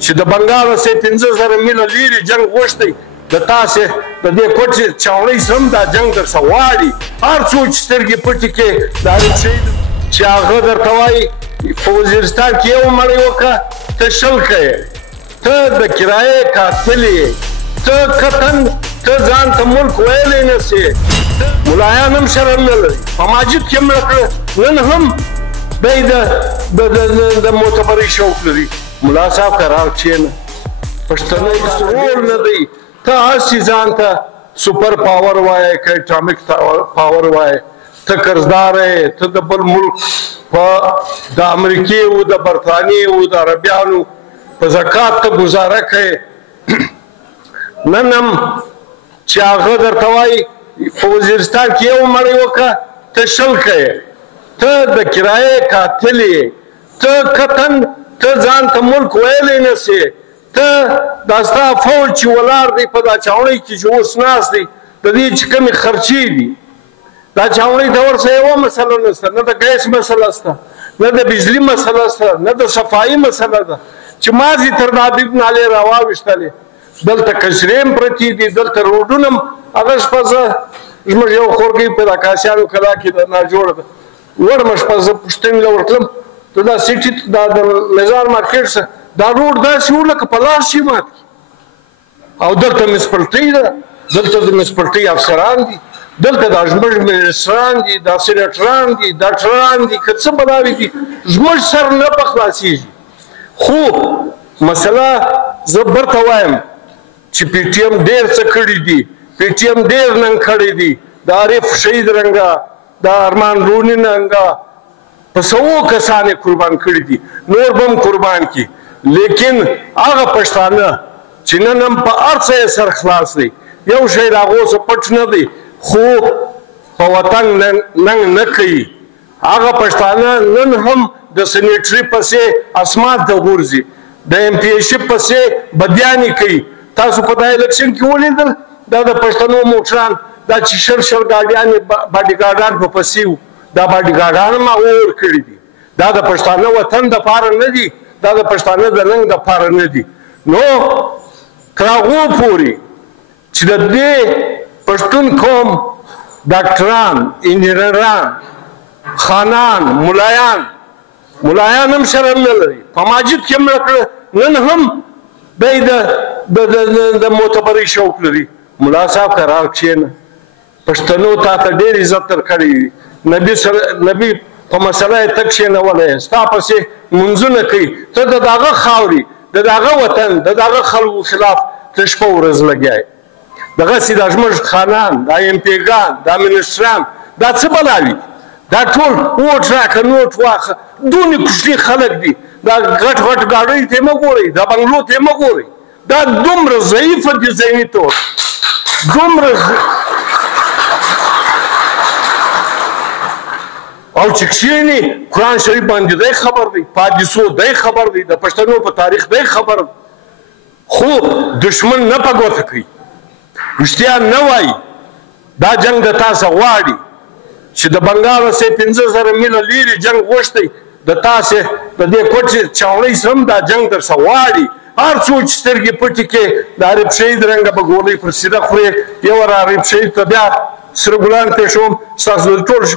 چې د بنګال سه 15000 میله لري جنگ غوښتي د تاسې د دې کوټې چاوړې سم دا جنگ در سواړي هر څو چې سترګې پټې کې دا شي چې هغه درته وایي په وزیرستان کې یو مړی وکړه ته شل کوې ته د کرایې قاتل یې ته کتن ته ځان ته ملک ویلی نه سې ملایان هم شرم نه لري په ماجد کې مړه کړه نن هم دی د معتبرۍ شوق لري ملا صاحب قرار کښېنه پښتنو کې رول نه دی ته هسې ځان ته سپر پاور وایې که اټامیک پاور وایې ته قرضدار یې ته د بل ملک په د امریکې و د برطانیې و د عربیانو په زکات ته ګزاره کوې نن هم چې هغه درته وایي په وزیرستان کې یو مړی وکړه ته شل کوې ته د کرایې قاتل یې ته کتن ته ځان ته ملک ویلی نه سې ته دا ستا فوج چې ولاړ دی په دا چاوڼۍ کې چې اوس ناست دی د دې چې کومې خرچې دي دا چاوڼۍ ته ورسه یوه مسله نشته نه د ګیس مسله شته نه د بجلي مسله شته نه د صفایي مسله ده چې مازې تر د حبیب نالې راواویشتلې دلته کچرې هم پرتې دي دلته روډونه هم هغه شپه زه زموږ یو خورګۍ په دا کاسیانو کلا کې د ناجوړه ده وړمه شپه زه پوښتنې له ورتلم ته دا سټي دا د میزان مارکېټ څخه دا روډ داسې و لکه په لاس شي مات او دلته میونسپلټۍ ده دلته د میونسپلټۍ افسران دي دلته دا زموږ منسټران دي دا سینیټران دي ډاکټران دي که څه بلاوې دي زموږ سر نه په خلاصېږي خو مسله زه برته وایم چې پی ټي ایم ډېر څه کړي دي پی ټي ایم ډېر ننګ کړی دي د عارف شهید رنګه د ارمان روني ننګه په سوو کسان یې قربان کړي دي نور به هم قربان کړي لیکن هغه پښتانه چې نن هم په هر څه یې سر خلاص دی یو شی د هغو څه پټ نه دی خو په وطن ننګ نه کوي هغه پښتانه نن هم د سینیټري پسې اسمان ته غورځي د ایم پی شپ پسې بدیانې کوي تاسو په دا الیکشن کې ولیدل دا د پښتنو موټران دا چې شل ګاډیانې باډیګارډان په پسې وو دا باډیګارډان هم هغو ورکړي دي دا د پښتانه وطن دپاره نه دي دا د پښتانه د ننګ دپاره نه دي نو تر هغو پورې چې د دې پښتون قوم ډاکټران انجینران خانان ملایان هم شرم نه لري په ماجد کې مړه کړه نن هم دی د معتبرۍ شوق لري ملا صاحب قرار کښېنه پښتنو تا ته ډېر عزت درکړی وي نبي په مسله یې ته کښېنولی ستا پسې منځونه کوي ته د هغه خاورې د هغه وطن د هغه خلکو خلاف ته شپه ورځ لګیا یې دغسې دا زموږ خانان دا ایم پیګان دا منسټران دا څه بلاوي دا ټول ووټ راکړه نوټ واخه دونې کوچني خلک دي دا غټ ګاډۍ ته یې مه ګورئ دا بنګلو ته یې مه ګورئ دا دومره ضعیفه دي ذهني طور دومره او چې کښېني قرآن شریف باندې دی خبر دی په حدیثو دی خبر دی د پښتنو په تاریخ دی خبر خو دشمن نه په ګوته کوي رښتیا نه وایي دا جنگ د تاسې غواړي چې د بنګال سه 15000 میله لرې جنگ غوښتی د تاسې د دې کوټې چاوڼۍ سم دا جنگ در څه غواړي هر څو چې سترګې پټې کې د عارف شهید رنګه به ګولۍ پر سیده خورې یو عارف شهید ته بیا سره ګلان پېښوم ستاسو د ټول